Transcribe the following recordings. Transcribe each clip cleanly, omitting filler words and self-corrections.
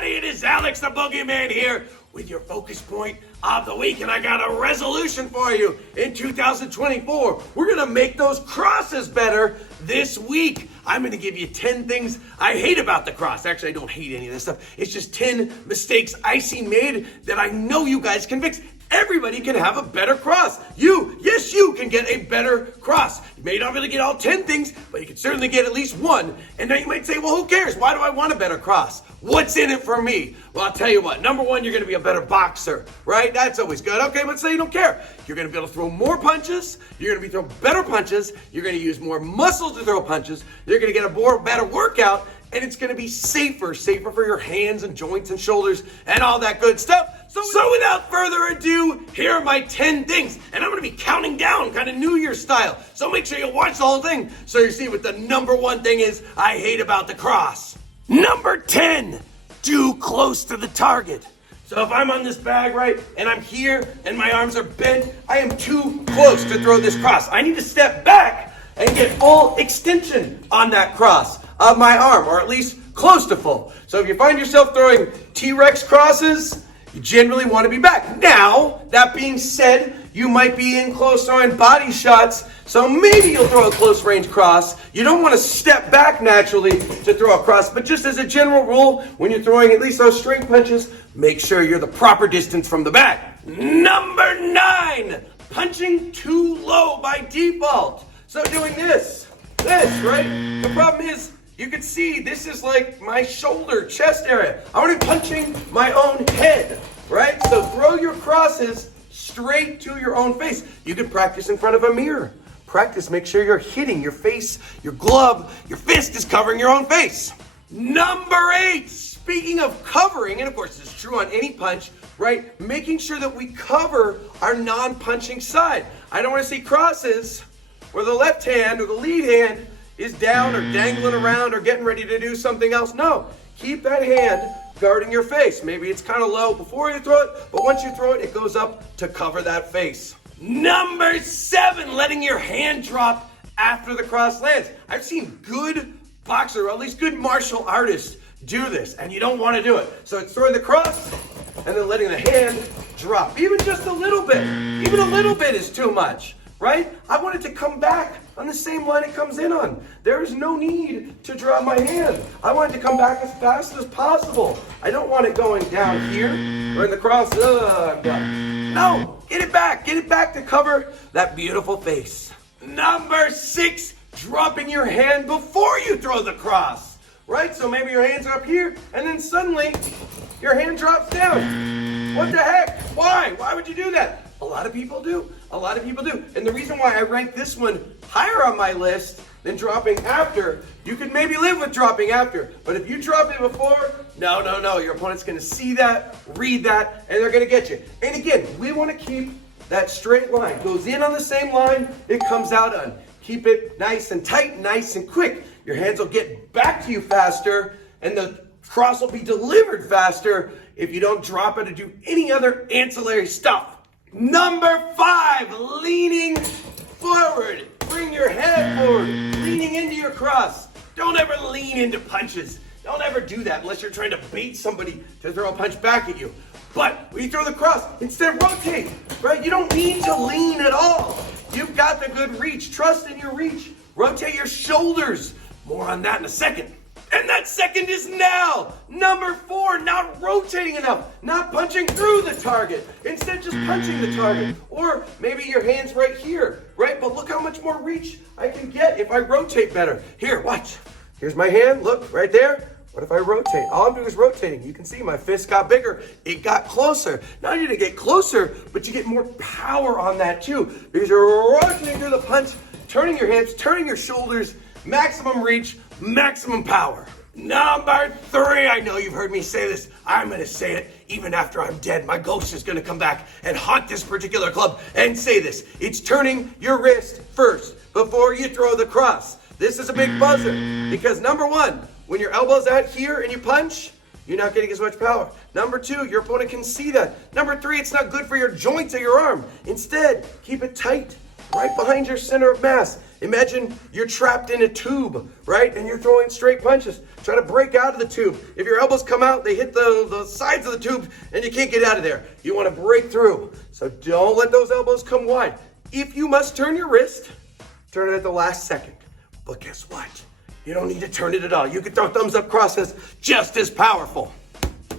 everybody, it is Alex the Boogeyman here with your focus point of the week, and I got a resolution for you in 2024. We're gonna make those crosses better this week. I'm gonna give you 10 things I hate about the cross. Actually, I don't hate any of this stuff. It's just 10 mistakes I see made that I know you guys can fix. Everybody can have a better cross. Yes, you can get a better cross. You may not really get all 10 things, but you can certainly get at least one. And now you might say, well, who cares? Why do I want a better cross? What's in it for me? Well, I'll tell you what. Number one, you're going to be a better boxer, right? That's always good. Okay, but say you don't care. You're going to be able to throw more punches. You're going to be throwing better punches. You're going to use more muscle to throw punches. You're going to get a better workout. And it's going to be safer for your hands and joints and shoulders and all that good stuff. So without further ado, here are my 10 things. And I'm going to be counting down, kind of New Year's style. So make sure you watch the whole thing so you see what the number one thing is I hate about the cross. Number 10, too close to the target. So if I'm on this bag, right, and I'm here and my arms are bent, I am too close to throw this cross. I need to step back and get full extension on that cross of my arm, or at least close to full. So if you find yourself throwing T-Rex crosses, you generally want to be back. Now, that being said, you might be in close throwing body shots, so maybe you'll throw a close range cross. You don't want to step back naturally to throw a cross, but just as a general rule, when you're throwing at least those straight punches, make sure you're the proper distance from the bag. Number 9, punching too low by default. So doing this, right? The problem is, you can see this is like my shoulder, chest area. I want to be punching my own head, right? So throw your crosses straight to your own face. You can practice in front of a mirror. Practice, make sure you're hitting your face, your glove, your fist is covering your own face. Number 8, speaking of covering, and of course this is true on any punch, right? Making sure that we cover our non-punching side. I don't want to see crosses where the left hand or the lead hand is down or dangling around or getting ready to do something else. No, keep that hand guarding your face. Maybe it's kind of low before you throw it, but once you throw it, it goes up to cover that face. Number 7, letting your hand drop after the cross lands. I've seen good boxers, or at least good martial artists, do this, and you don't want to do it. So it's throwing the cross and then letting the hand drop. Even just a little bit. Even a little bit is too much, right? I want it to come back on the same line it comes in on. There is no need to drop my hand. I want it to come back as fast as possible. I don't want it going down here or in the cross. I'm done. No, get it back to cover that beautiful face. Number 6, dropping your hand before you throw the cross, right? So maybe your hands are up here and then suddenly your hand drops down. What the heck? Why? Why would you do that? A lot of people do. And the reason why I rank this one higher on my list than dropping after, you could maybe live with dropping after. But if you drop it before, no. Your opponent's going to see that, read that, and they're going to get you. And again, we want to keep that straight line. Goes in on the same line, it comes out on. Keep it nice and tight, nice and quick. Your hands will get back to you faster, and the cross will be delivered faster if you don't drop it or do any other ancillary stuff. Number 5, leaning forward. Bring your head forward, leaning into your cross. Don't ever lean into punches. Don't ever do that unless you're trying to bait somebody to throw a punch back at you. But when you throw the cross, instead rotate, right? You don't need to lean at all. You've got the good reach. Trust in your reach. Rotate your shoulders. More on that in a second. And that second is now. Number 4, not rotating enough, not punching through the target. Instead, just punching the target. Or maybe your hand's right here, right? But look how much more reach I can get if I rotate better. Here, watch. Here's my hand, look, right there. What if I rotate? All I'm doing is rotating. You can see my fist got bigger. It got closer. Not only did it get closer, but you get more power on that too. Because you're rotating through the punch, turning your hips, turning your shoulders, maximum reach, maximum power. Number 3, I know you've heard me say this. I'm going to say it even after I'm dead. My ghost is going to come back and haunt this particular club and say this. It's turning your wrist first before you throw the cross. This is a big buzzer because number 1, when your elbow's out here and you punch, you're not getting as much power. Number 2, your opponent can see that. Number 3, it's not good for your joints of your arm. Instead, keep it tight. right behind your center of mass. Imagine you're trapped in a tube, right? And you're throwing straight punches. Try to break out of the tube. If your elbows come out, they hit the sides of the tube and you can't get out of there. You want to break through. So don't let those elbows come wide. If you must turn your wrist, turn it at the last second. But guess what? You don't need to turn it at all. You can throw thumbs up crosses just as powerful.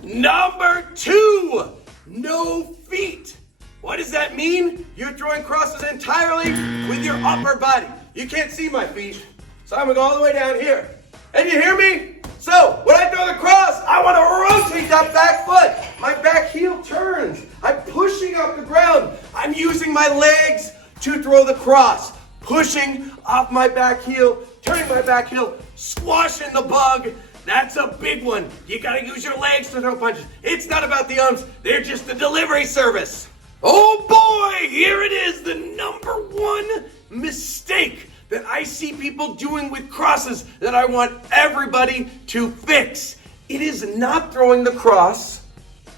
Number 2, no feet. What does that mean? You're throwing crosses entirely with your upper body. You can't see my feet, so I'm gonna go all the way down here. And you hear me? So, when I throw the cross, I wanna rotate that back foot. My back heel turns. I'm pushing off the ground. I'm using my legs to throw the cross. Pushing off my back heel, turning my back heel, squashing the bug. That's a big one. You gotta use your legs to throw punches. It's not about the arms, they're just the delivery service. Oh boy, here it is, the number 1 mistake that I see people doing with crosses that I want everybody to fix. It is not throwing the cross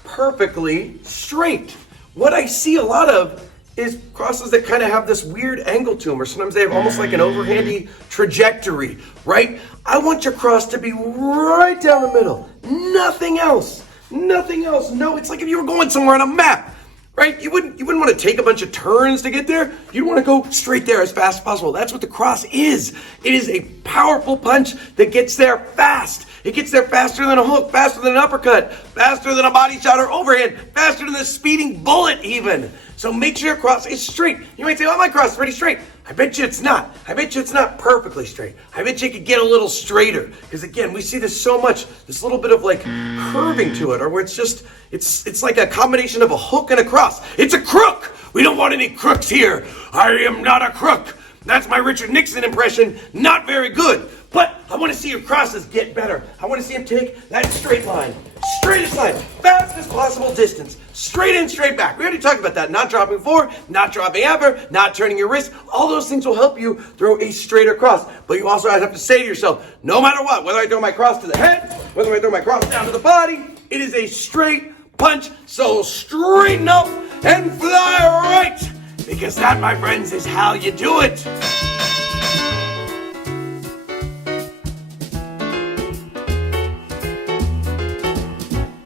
perfectly straight. What I see a lot of is crosses that kind of have this weird angle to them, or sometimes they have almost like an overhandy trajectory, right? I want your cross to be right down the middle. Nothing else. Nothing else. No, it's like if you were going somewhere on a map. Right? You wouldn't want to take a bunch of turns to get there. You want to go straight there as fast as possible. That's what the cross is. It is a powerful punch that gets there fast. It gets there faster than a hook, faster than an uppercut, faster than a body shot or overhand, faster than a speeding bullet even. So make sure your cross is straight. You might say, oh, my cross is pretty straight. I bet you it's not. I bet you it's not perfectly straight. I bet you could get a little straighter. Because again, we see this so much, this little bit of like curving to it, or where it's just, it's like a combination of a hook and a cross. It's a crook. We don't want any crooks here. I am not a crook. That's my Richard Nixon impression. Not very good. But I want to see your crosses get better. I want to see him take that straight line. Straightest line. Fastest possible distance. Straight in, straight back. We already talked about that. Not dropping forward, not dropping ever, not turning your wrist. All those things will help you throw a straighter cross. But you also have to say to yourself, no matter what, whether I throw my cross to the head, whether I throw my cross down to the body, it is a straight punch. So straighten up and fly right. Because that, my friends, is how you do it.